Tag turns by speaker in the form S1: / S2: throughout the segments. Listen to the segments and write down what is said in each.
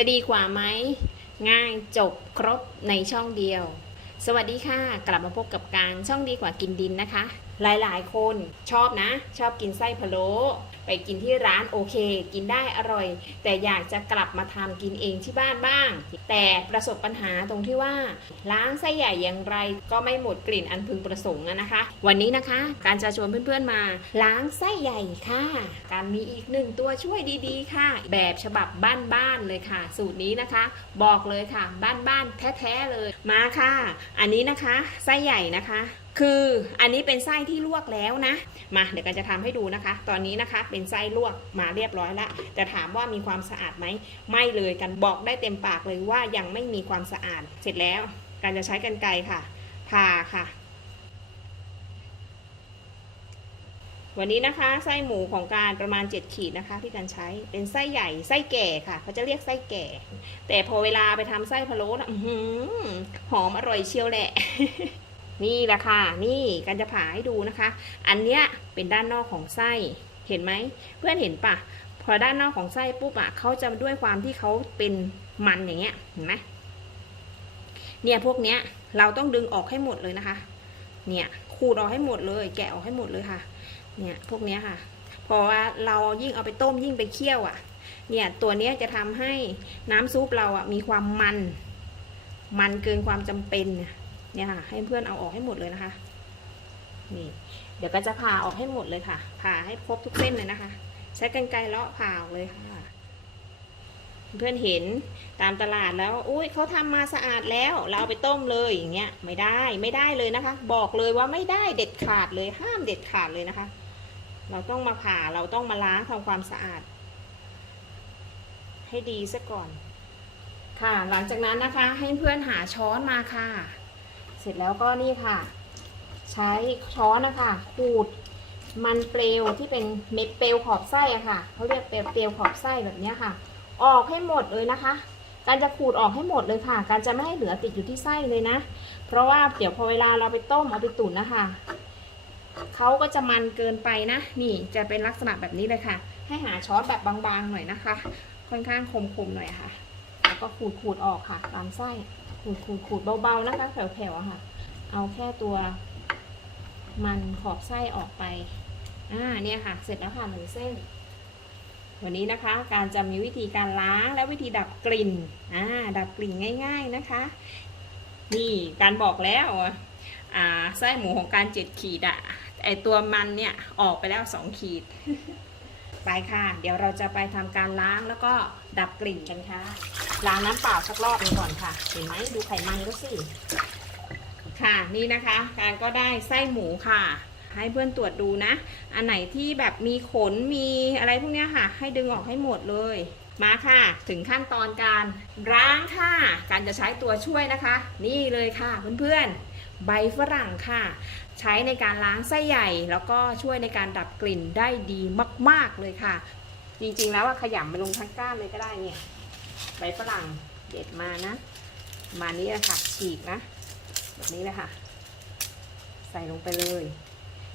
S1: จะดีกว่าไหม ง่ายจบครบในช่องเดียว สวัสดีค่ะ กลับมาพบกับการช่องดีกว่ากินดินนะคะ หลายๆ คนชอบนะ ชอบกินไส้พะโล้ไปกินที่ร้านโอเค กินได้อร่อย แต่อยากจะกลับมาทำกินเองที่บ้านบ้าง แต่ประสบปัญหาตรงที่ว่า ล้างไส้ใหญ่อย่างไรก็ไม่หมดกลิ่นอันพึงประสงค์นะคะ วันนี้นะคะ การจะชวนเพื่อนๆมา ล้างไส้ใหญ่ค่ะ การมีอีกหนึ่งตัวช่วยดีๆ ค่ะ แบบฉบับบ้านๆเลยค่ะ สูตรนี้นะคะ บอกเลยค่ะ บ้านๆแท้ๆเลยมาค่ะ อันนี้นะคะไส้ใหญ่นะคะ คืออันนี้เป็นไส้ที่ลวกแล้วนะ มาเดี๋ยวกันจะทำให้ดูนะคะ ตอนนี้นะคะเป็นไส้ลวกมาเรียบร้อยแล้วแต่ถามว่ามีความสะอาดไหมไม่เลยกันบอกได้เต็มปากเลยว่ายังไม่มีความสะอาด เสร็จแล้วการจะใช้กันไกรค่ะผ่าค่ะ วันนี้นะคะไส้หมูของการประมาณ 7 ขีดนะคะ ที่การใช้เป็นไส้ใหญ่ไส้แก่ค่ะเขาจะเรียกไส้แก่ แต่พอเวลาไปทำไส้พะโล้นะหอมอร่อยเชียวแหละ นี่แหละค่ะ นี่กันจะผ่าให้ดูนะคะ อันเนี้ยเป็นด้านนอกของไส้ เห็นไหม เพื่อนเห็นปะพอด้านนอกของไส้ปุ๊บอะเขาจะด้วยความที่เขาเป็นมันอย่างเงี้ย เห็นไหมเนี่ยพวกเนี้ยเราต้องดึงออกให้หมดเลยนะคะ เนี่ยขูดออกให้หมดเลย แกะออกให้หมดเลยค่ะ เนี่ยพวกเนี้ยค่ะ เพราะว่าเรายิ่งเอาไปต้มยิ่งไปเคี่ยวอะ่ะ เนี่ยตัวเนี้ยจะทำให้น้ำซุปเราอะ่ะมีความมัน มันเกินความจำเป็น เนี่ยค่ะ ให้เพื่อนเอาออกให้หมดเลยนะคะ นี่ เดี๋ยวก็จะผ่าออกให้หมดเลยค่ะ ผ่าให้ครบทุกเส้นเลยนะคะ ใช้กรรไกรเลาะผ่าออกเลยค่ะ เพื่อนเห็นตามตลาดแล้ว อุ้ยเขาทำมาสะอาดแล้ว เราเอาไปต้มเลยอย่างเงี้ย ไม่ได้ไม่ได้เลยนะคะ บอกเลยว่าไม่ได้เด็ดขาดเลยห้ามเด็ดขาดเลยนะคะ เราต้องมาผ่าเราต้องมาล้างทำความสะอาด ให้ดีซะก่อนค่ะ หลังจากนั้นนะคะให้เพื่อนหาช้อนมาค่ะ เสร็จแล้วก็นี่ค่ะ ใช้ช้อนนะคะขูดมันเปลวที่เป็นเม็ดเปลวขอบไส้อะค่ะเขาเรียกเปลวเปลวขอบไส้แบบนี้ค่ะ ออกให้หมดเลยนะคะ การจะขูดออกให้หมดเลยค่ะ การจะไม่ให้เหลือติดอยู่ที่ไส้เลยนะ เพราะว่าเดี๋ยวพอเวลาเราไปต้มเอาไปตุ๋นนะคะเขาก็จะมันเกินไปนะ นี่จะเป็นลักษณะแบบนี้เลยค่ะ ให้หาช้อนแบบบางๆหน่อยนะคะ ค่อนข้างคมๆหน่อยค่ะ แล้วก็ขูดขูดๆออกค่ะตามไส้ ขูดขูดขูดเบาๆนะคะ แผ่วๆค่ะ เอาแค่ตัว มันขอบไส้ออกไป อ่าเนี่ยค่ะ เสร็จแล้วค่ะหนึ่งเส้น วันนี้นะคะ การจะมีวิธีการล้างและวิธีดับกลิ่น อ่า ดับกลิ่นง่าย ๆนะคะ นี่การบอกแล้ว อ่า ไส้หมูของการเจ็ดขีดอะไอตัวมันเนี่ยออกไปแล้วสองขีด ไปค่ะ เดี๋ยวเราจะไปทำการล้างแล้วก็ดับกลิ่นกันค่ะ ล้างน้ำเปล่าสักรอบนึงก่อนค่ะ เห็นไหมดูไขมันก็สิค่ะนี่นะคะ การก็ได้ไส้หมูค่ะ ให้เพื่อนตรวจดูนะ อันไหนที่แบบมีขนมีอะไรพวกนี้ค่ะ ให้ดึงออกให้หมดเลยมาค่ะถึงขั้นตอนการล้างค่ะ การจะใช้ตัวช่วยนะคะ นี่เลยค่ะเพื่อนๆ ใบฝรั่งค่ะ ใช้ในการล้างไส้ใหญ่ แล้วก็ช่วยในการดับกลิ่นได้ดีมาก ๆเลยค่ะ จริงๆแล้วขยำไปลงทั้งก้านเลยก็ได้เนี่ย ใบฝรั่งเด็ดมานะ มานี้แหละค่ะฉีกนะแบบนี้เลยค่ะ ใส่ลงไปเลย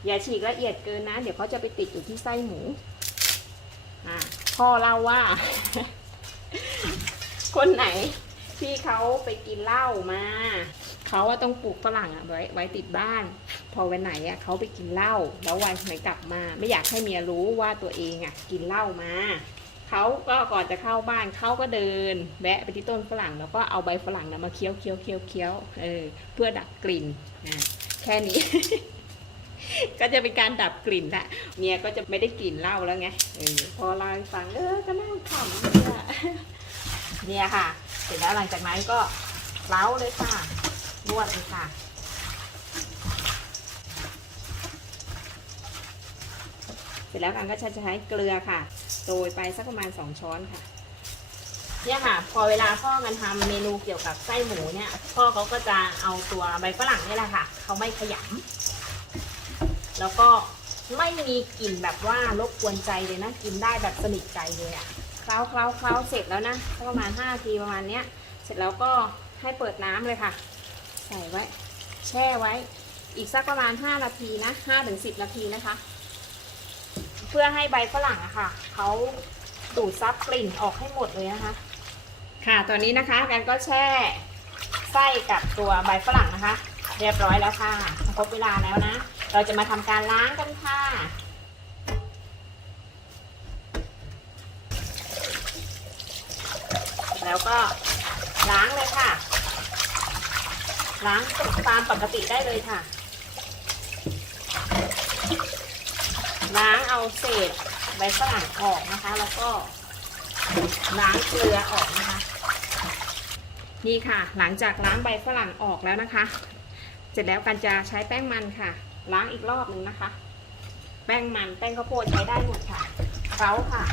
S1: อย่าฉีกละเอียดเกินนะ เดี๋ยวเขาจะไปติดอยู่ที่ไส้หมูอ่าพ่อเล่าว่า คนไหนที่เขาไปกินเหล้ามา เขาว่าต้องปลูกฝรั่งอะไว้ไว้ติดบ้าน พอวันไหนอะเขาไปกินเหล้าแล้ววันไหนกลับมา ไม่อยากให้เมียรู้ว่าตัวเองอะกินเหล้ามาเขาก็ก่อนจะเข้าบ้านเขาก็เดิน แวะไปที่ต้นฝรั่งแล้วก็เอาใบฝรั่งนะมาเคี้ยวเคี้ยวเคี้ยวเคี้ยวเออเพื่อดับกลิ่นนะแค่นี้ ก็จะเป็นการดับกลิ่นละเมียก็จะไม่ได้กลิ่นเหล้าแล้วไงเออพอเราให้ฟังเออก็นั่งขำเนี่ยเนี่ยค่ะ เสร็จแล้วหลังจากนั้นก็เล้าเลยค่ะ วดเลยค่ะเสร็จแล้วกันก็จะใช้เกลือค่ะ โรยไปสักประมาณ 2 ช้อนค่ะ เนี่ยค่ะ พอเวลาพ่อมันทำเมนูเกี่ยวกับไส้หมูเนี่ย พ่อเขาก็จะเอาตัวใบฝรั่งนี่แหละค่ะ เขาไม่ขยำแล้วก็ไม่มีกลิ่นแบบว่ารบกวนใจเลยนะ กินได้แบบสนิทใจเลยอะเคล้าเคล้าเคล้าเสร็จแล้วนะสักประมาณ5นาทีประมาณเนี้ย เสร็จแล้วก็ให้เปิดน้ำเลยค่ะ ใส่ไว้ แช่ไว้ อีกสักประมาณ 5 นาทีนะ5ถึง10 นาทีนะคะ เพื่อให้ใบฝรั่งอะค่ะเขาดูดซับกลิ่นออกให้หมดเลยนะคะ ค่ะตอนนี้นะคะกันก็แช่ไส้กับตัวใบฝรั่งนะคะ เรียบร้อยแล้วค่ะครบเวลาแล้วนะ เราจะมาทำการล้างกันค่ะแล้วก็ล้างเลย ล้างตามปกติได้เลยค่ะ ล้างเอาเศษใบฝรั่งออกนะคะ แล้วก็ล้างเกลือออกนะคะ นี่ค่ะ หลังจากล้างใบฝรั่งออกแล้วนะคะ เสร็จแล้วกันจะใช้แป้งมันค่ะ ล้างอีกรอบหนึ่งนะคะ แป้งมันแป้งข้าวโพดใช้ได้หมดค่ะเร้าค่ะ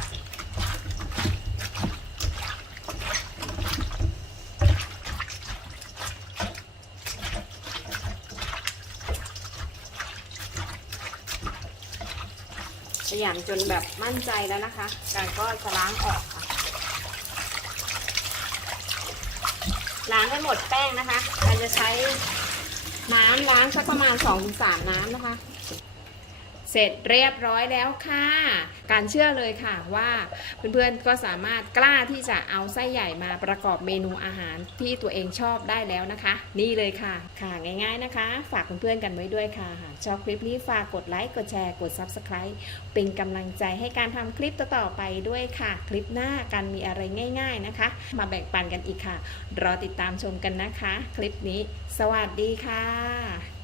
S1: สยามจนแบบมั่นใจแล้วนะคะ การก็จะล้างออกค่ะ ล้างให้หมดแป้งนะคะ การจะใช้น้ำล้างสักประมาณ2-3น้ำนะคะ เสร็จเรียบร้อยแล้วค่ะ การเชื่อเลยค่ะว่าเพื่อนๆก็สามารถกล้าที่จะเอาไส้ใหญ่มาประกอบเมนูอาหารที่ตัวเองชอบได้แล้วนะคะ นี่เลยค่ะ ค่ะง่าย ๆนะคะ ฝากเพื่อนๆกันไว้ด้วยค่ะชอบคลิปนี้ฝากกดไลค์กดแชร์กด Subscribe เป็นกำลังใจให้การทำคลิปต่อๆไปด้วยค่ะ คลิปหน้ากันมีอะไรง่าย ๆนะคะ มาแบ่งปันกันอีกค่ะ รอติดตามชมกันนะคะ คลิปนี้ สวัสดีค่ะ